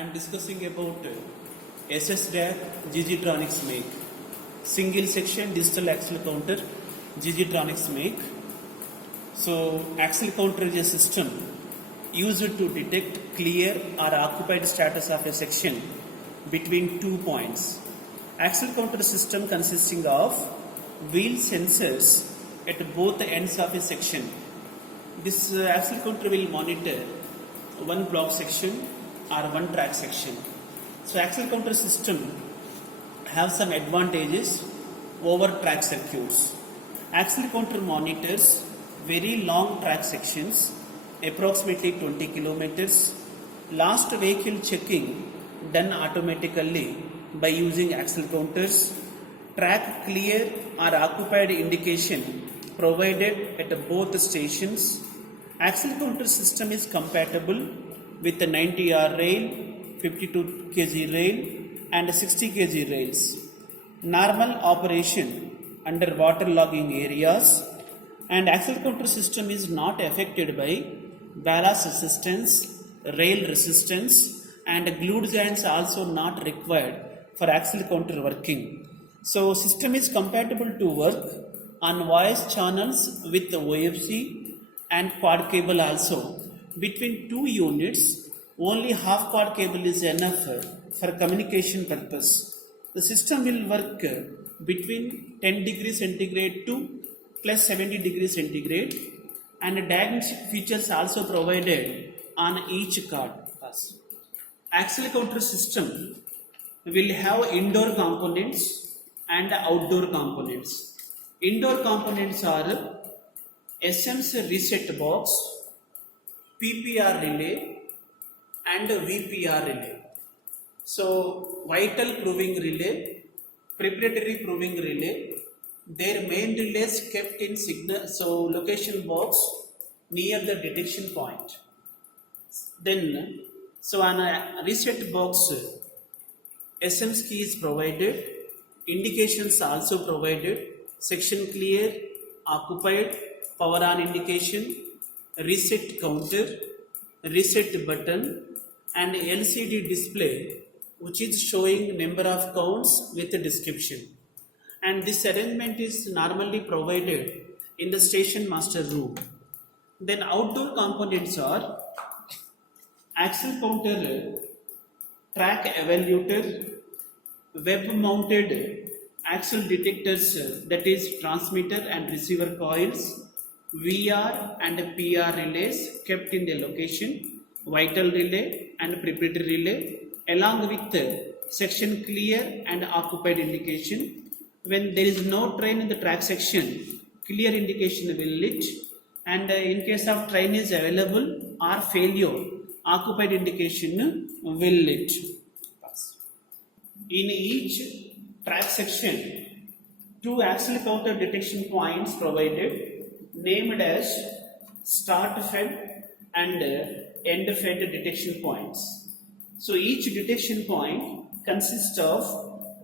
am discussing about SSDAC Tronics make. Single section digital axle counter Tronics make. So axle counter is a system used to detect clear or occupied status of a section between 2 points. Axle counter system consisting of wheel sensors at both ends of a section. This axle counter will monitor one block section or one track section. So axle counter system have some advantages over track circuits. Axle counter monitors very long track sections, approximately 20 kilometers. Last vehicle checking done automatically by using axle counters. Track clear or occupied indication provided at both stations. Axle counter system is compatible with the 90R rail, 52 kg rail and 60 kg rails. Normal operation under waterlogging areas, and axle counter system is not affected by ballast resistance, rail resistance, and glued joints also not required for axle counter working. So system is compatible to work on voice channels with the OFC and quad cable also. Between two units, only half quad cable is enough for communication purpose. The system will work between 10 degrees centigrade to plus 70 degrees centigrade, and diagnostic features also provided on each card. Axle counter system will have indoor components and outdoor components. Indoor components are SM's reset box, PPR relay and VPR relay. So vital proving relay, preparatory proving relay, their main relays kept in signal, so location box near the detection point. Then, so on a reset box, SM's key is provided, indications also provided, section clear, occupied, power on indication, reset counter, reset button, and LCD display which is showing number of counts with a description. And this arrangement is normally provided in the station master room. Then outdoor components are axle counter, track evaluator, web mounted axle detectors, that is transmitter and receiver coils, VR and PR relays kept in the location, vital relay and preparatory relay, along with section clear and occupied indication. When there is no train in the track section, clear indication will lit, and in case of train is available or failure, occupied indication will lit. In each track section, two axle counter detection points provided, named as start fed and end fed detection points. So each detection point consists of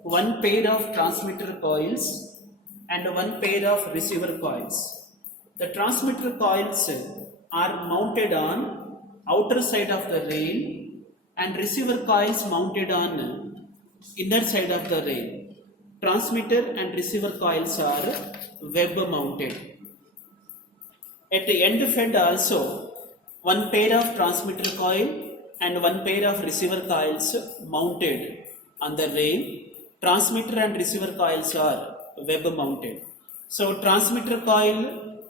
one pair of transmitter coils and one pair of receiver coils. The transmitter coils are mounted on outer side of the rail and receiver coils mounted on inner side of the rail. Transmitter and receiver coils are web mounted. At the end fed also, one pair of transmitter coil and one pair of receiver coils mounted on the rail. Transmitter and receiver coils are web mounted. So transmitter coil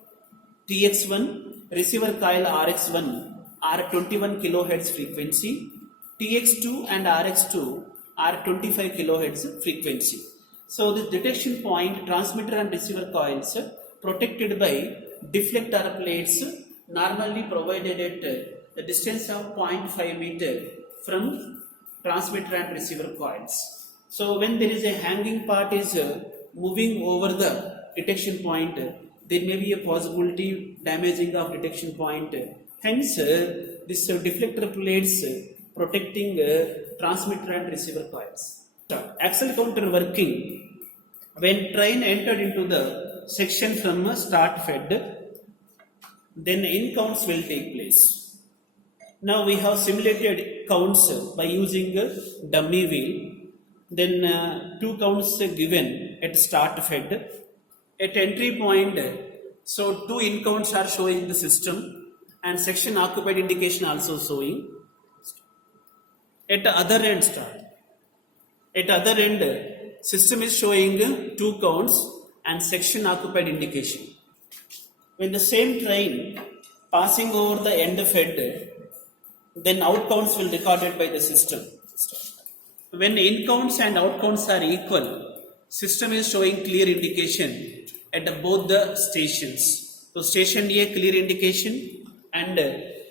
TX1, receiver coil RX1 are 21 kHz frequency, TX2 and RX2 are 25 kHz frequency. So this detection point, transmitter and receiver coils protected by deflector plates normally provided at the distance of 0.5 meter from transmitter and receiver coils. So when there is a hanging part is moving over the detection point, there may be a possibility damaging of detection point. Hence, this deflector plates protecting transmitter and receiver coils. Axle counter working. When train entered into the section from start fed, then in counts will take place. Now we have simulated counts by using a dummy wheel. Then two counts given at start fed. At entry point, so two in counts are showing the system and section occupied indication also showing. At the other end start. At other end, system is showing two counts and section occupied indication. When the same train passing over the end fed, then out counts will be recorded by the system. When in counts and out counts are equal, system is showing clear indication at both the stations. So station A clear indication and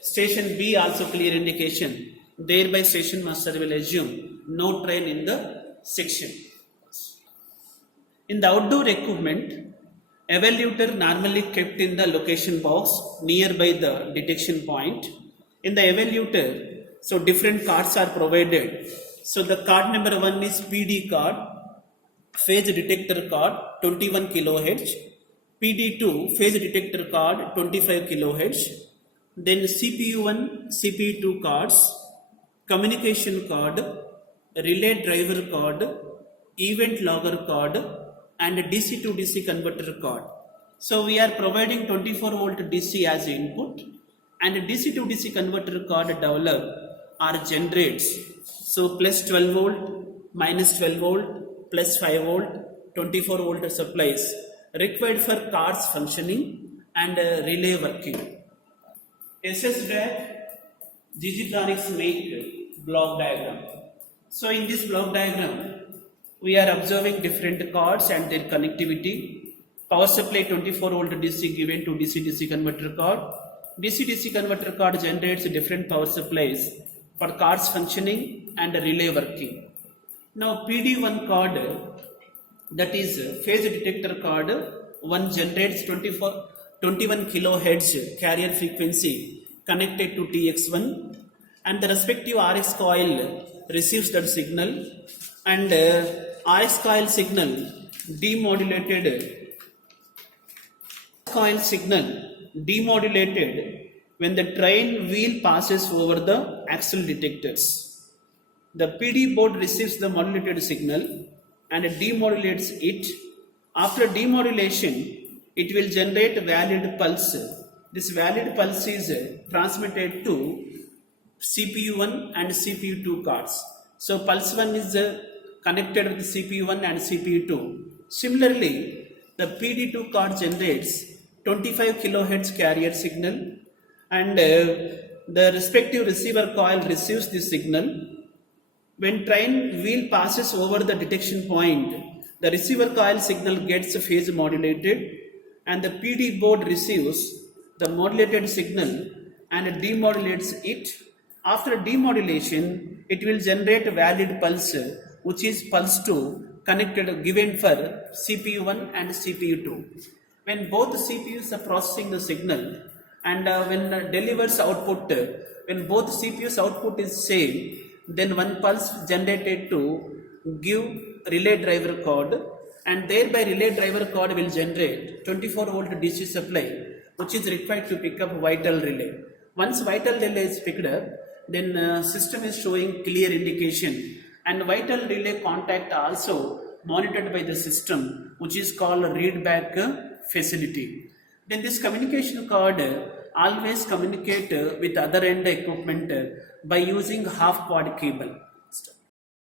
station B also clear indication. Thereby station master will assume no train in the section. In the outdoor equipment, evaluator normally kept in the location box nearby the detection point. In the evaluator, so different cards are provided. So the card number 1 is PD card, phase detector card 21 kHz, PD2 phase detector card 25 kHz, then CPU1, CPU2 cards, communication card, relay driver card, event logger card, and DC to DC converter card. So we are providing 24 volt DC as input, and DC to DC converter card develop or generates. So plus 12 volt, minus 12 volt, plus 5 volt, 24 volt supplies required for cards functioning and relay working. SSDAC GG Tronics make block diagram. So in this block diagram, we are observing different cards and their connectivity. Power supply 24 volt DC given to DC-DC converter card. DC-DC converter card generates different power supplies for cards functioning and relay working. Now PD1 card, that is phase detector card, one generates 21 kHz carrier frequency connected to TX1, and the respective RX coil receives that signal, and RX coil signal demodulated when the train wheel passes over the axle detectors. The PD board receives the modulated signal and demodulates it. After demodulation, it will generate valid pulse. This valid pulse is transmitted to CPU1 and CPU2 cards. So pulse 1 is connected with CPU1 and CPU2. Similarly, the PD2 card generates 25 kHz carrier signal, and the respective receiver coil receives this signal. When train wheel passes over the detection point, the receiver coil signal gets phase modulated, and the PD board receives the modulated signal and demodulates it. After demodulation, it will generate a valid pulse, which is pulse 2 connected given for CPU1 and CPU2. When both CPUs are processing the signal, and when delivers output, when both CPUs output is same, then one pulse generated to give relay driver code, and thereby relay driver code will generate 24 volt DC supply, which is required to pick up vital relay. Once vital relay is picked up, then system is showing clear indication, and vital relay contact also monitored by the system, which is called read back facility. Then this communication card always communicate with other end equipment by using half quad cable.